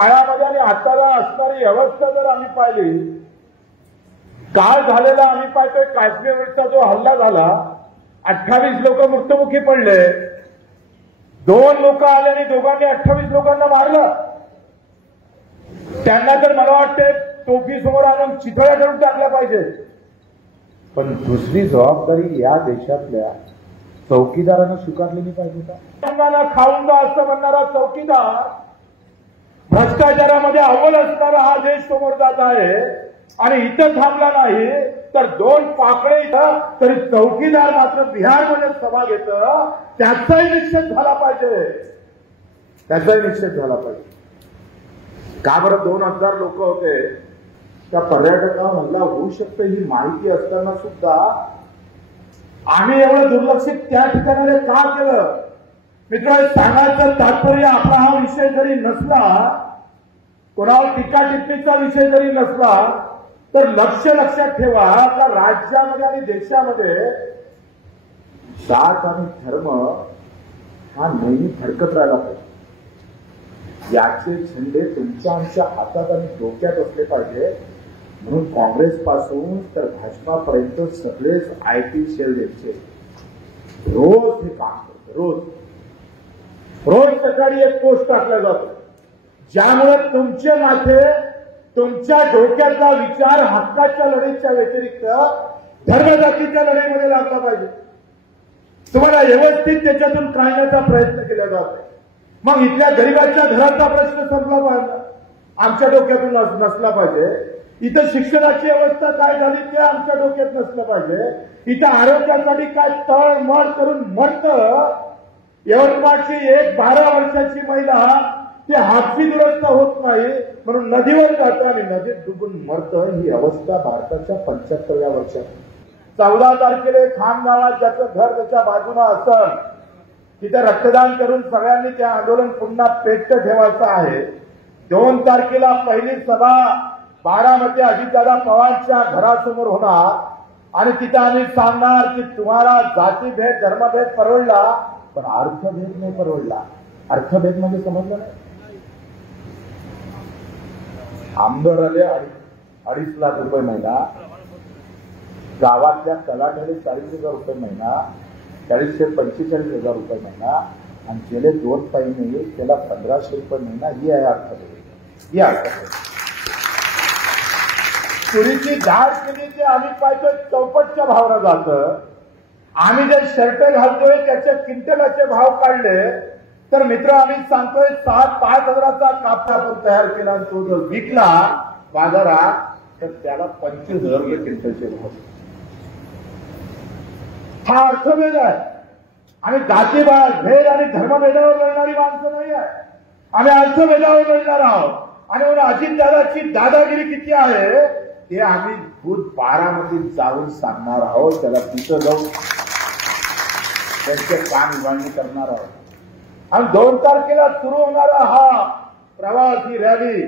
पायामध्ये आणि हाताला असणारी अवस्था जर आम्ही पाहिली, काल झालेला आम्ही पाहतोय काश्मीरचा जो हल्ला झाला, 28 लोक मृत्युमुखी पडले. 2 लोक आले आणि दोघांनी 28 लोकांना मारलं. त्यांना तर मला वाटते टोपी समोर आणून चितोळ्या करून टाकल्या पाहिजे. पण दुसरी जबाबदारी या देशातल्या चौकीदारांना स्वीकारलेली पाहिजे का? खाऊन का असं म्हणणारा चौकीदार भ्रष्टाचारामध्ये अव्वल असणारा हा देश समोर जात आहे आणि इथं थांबला नाही तर 2 पाकळे इथं तरी चौकीदार मात्र बिहारमध्ये सभा घेतं. त्याचाही निषेध झाला पाहिजे. त्याचाही निषेध झाला पाहिजे. का बरं 2000 लोक होते, त्या पर्यटकावर हल्ला होऊ शकते ही माहिती असताना सुद्धा आम्ही एवढं दुर्लक्षित त्या ठिकाणी का केलं? मित्रांनो, सांगायचं तात्पर्य आपला हा विषय जरी नसला, कोणावर टीका टिप्पणीचा विषय जरी नसला, तर लक्षात ठेवा का राज्यामध्ये आणि देशामध्ये जात आणि धर्म हा नेहमी फडकत राहिला पाहिजे. याचे झेंडे तुमच्या आमच्या हातात आणि डोक्यात असले पाहिजे. म्हणून काँग्रेस पासून तर भाजपापर्यंत सगळेच आयटी सेल यांचे रोज हे काम करतात. रोज सकाळी एक पोस्ट टाकला जातो ज्यामुळे तुमचे माथे, तुमच्या डोक्याचा विचार हक्काच्या लढाईच्या व्यतिरिक्त धर्मजातीच्या लढाईमध्ये लागला पाहिजे. तुम्हाला व्यवस्थित त्याच्यातून काढण्याचा प्रयत्न केला जातो. मग इथल्या गरिबाच्या घराचा प्रश्न संपला पाहिजे, आमच्या डोक्यातून नसला पाहिजे. इथं शिक्षणाची अवस्था काय झाली ते आमच्या डोक्यात नसलं पाहिजे. इथं आरोग्यासाठी काय तळमळ करून मरतं. यवतमाळची एक 12 वर्षाची महिला ती हातची दुरुस्त होत नाही म्हणून नदीवर जातं आणि नदीत डुबून मरतं. ही अवस्था भारताच्या 75व्या वर्षात. 14 तारखेला खामगावात ज्याचं घर त्याच्या बाजूला असतं तिथे रक्तदान करून सगळ्यांनी ते आंदोलन पुन्हा पेटतं ठेवायचं आहे. 2 तारखेला पहिली सभा बारामती अजितदादा पवारच्या घरासमोर होणार आणि तिथं आम्ही सांगणार की तुम्हाला जातीभेद धर्मभेद परवडला पण अर्थभेद नाही परवडला. अर्थभेद म्हणजे समजलं नाही. आमदार आले 2.5 लाख रुपये महिना, गावातल्या तलाठ्याला 40,000 रुपये महिना, 40 ते 45,000 रुपये महिना आणि ज्याला 2 पायी नाही त्याला 1500 रुपये महिना. ही आहे अर्थभेद. ही अर्थभेद. तुरीची झाड केली ते आम्ही पाहतोय चौपटच्या भावाला जातं. आम्ही जे शर्ट घालतोय त्याचे क्विंटलाचे भाव काढले तर मित्र आम्ही सांगतोय 5 हजाराचा कापड आपण तयार केला आणि तो जर विकला बाजारात तर त्याला 25,000 रुपये क्विंटलचे भाव. हा अर्थभेद आहे. आणि जातीभेद आणि धर्मभेदावर लढणारी माणसं नाही आहे. आम्ही अर्थभेदावर लढणार आहोत. आणि म्हणून अजितदादाची दादागिरी किती आहे हे आम्ही खुद बारामतीत जाऊन सांगणार आहोत. त्याला तिथं जाऊन त्यांचे काम उभारणी करणार आहोत. आणि 2 तारखेला सुरू होणारा हा प्रवास, ही रॅली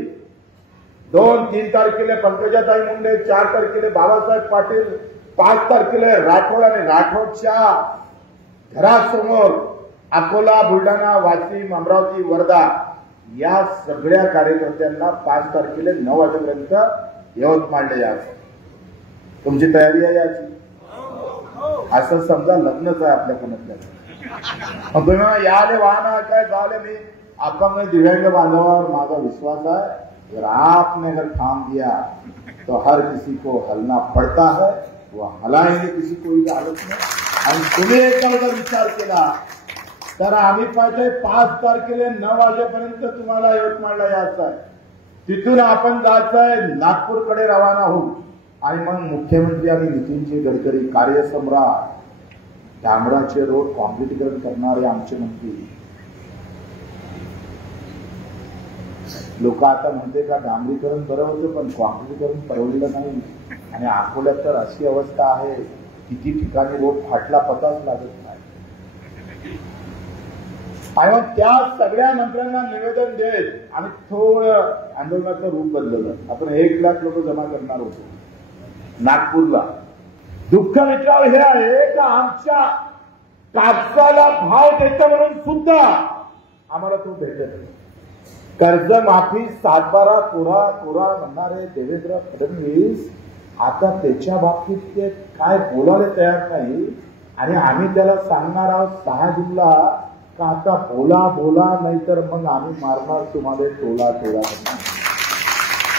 2-3 तारखेला पंकजाताई मुंडे, 4 तारखेला बाबासाहेब पाटील, 5 तारखेला राठोड आणि राठोडच्या घरासमोर अकोला, बुलढाणा, वाशिम, अमरावती, वर्धा या सगळ्या कार्यकर्त्यांना 5 तारखेला 9 वाजेपर्यंत यवतमाळला यायचं. तुमची तयारी आहे याची? असं समजा लग्नच आहे आपल्या कोणातल्या. तुम्ही याले वाहन काय झाले मी अपंग दिव्यांग बांधवावर माझा विश्वास है. अगर आपने अगर ठान दिया तो हर किसी को हलना पड़ता है. वो हलाएंगे किसी कोई हालत में. आणि तुम्ही एका विचार केला तर आम्ही पाहतोय 5 तारखेला 9 वाजेपर्यंत तुम्हाला यवतमाळला यायचं आहे. तिथून आपण जायचंय नागपूरकडे रवाना होऊ. आणि मग मुख्यमंत्री आणि नितीनजी गडकरी कार्यसम्राट डांबराचे रोड कॉन्क्रीटीकरण करणारे आमचे मंत्री लोक आता म्हणते का डांबरीकरण बरं होतं पण कॉन्क्रीटीकरण परवडलं नाही. आणि अकोल्यात तर अशी अवस्था आहे किती ठिकाणी रोड फाटला पताच लागत नाही. आणि मग त्या सगळ्या मंत्र्यांना निवेदन देत आणि थोडं आंदोलनाचं रूप बदललं. आपण 1 लाख लोक जमा करणार होतो नागपूरला. दुःख मित्रांनो हे आहे का आमच्या कापसाला भाव देतं म्हणून सुद्धा आम्हाला तो भेटत नाही. कर्जमाफी 7/12 कोरा म्हणणारे देवेंद्र फडणवीस आता त्याच्या बाबतीत ते काय बोलायला तयार नाही आणि आम्ही त्याला सांगणार आहोत 6 जूनला का आता बोला नाहीतर मग आम्ही मारणार तुम्हाला टोला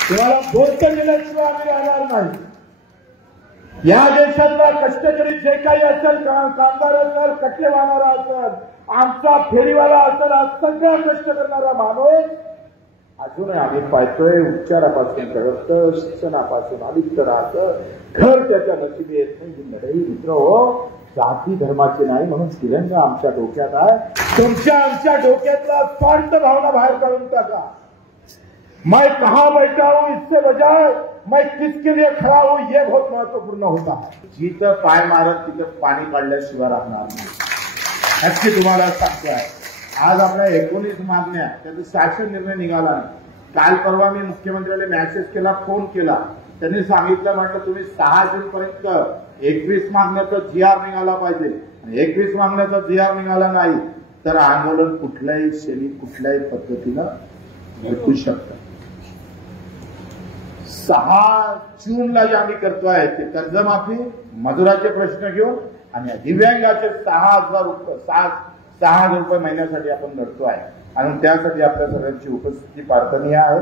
तुम्हाला गोष्ट दिल्याशिवाय आम्ही राहणार नाही। या देशातला कष्टकरी जे काही असेल कामगार असेल कटले वाहणारा असेल आमचा फेरीवाला असेल हा सगळा कष्ट करणारा माणूस अजूनही आम्ही पाहतोय उपचारापासून करत शिक्षणापासून अलिप्त राहतं घर त्याच्या नशिबी येत नाही। ही लढाई मित्र हो जाती धर्माची नाही म्हणून तिरंगा आमच्या डोक्यात आहे। तुमच्या आमच्या डोक्यातला स्वार्थ भावना बाहेर काढून टाका। मैं कहां बैठा हूं इससे बजाय मैं किसके लिए खड़ा हूं ये बहुत महत्वपूर्ण होता है। जिथं पाय मारत तिथं पाणी काढल्याशिवाय राहणार नाही नक्की तुम्हाला सांगतोय। आज आपल्या 19 मागण्या त्याचा शासन निर्णय निघाला नाही। काल परवा मी मुख्यमंत्र्याला मेसेज केला फोन केला त्यांनी सांगितलं म्हटलं तुम्ही 6 जून पर्यंत 21 मागण्याचा जीआर निघाला पाहिजे। 21 मागण्याचा जीआर निघाला नाही तर आंदोलन कुठल्याही शैली कुठल्याही पद्धतीनं भडकू शकतं। 6 जूनला जे आम्ही करतोय ते कर्जमाफी मजुराचे प्रश्न घेऊन आणि दिव्यांगाचे 6,000 रुपये महिन्यासाठी आपण लढतोय आणि त्यासाठी आपल्या सगळ्यांची उपस्थिती प्रार्थनीय आहे।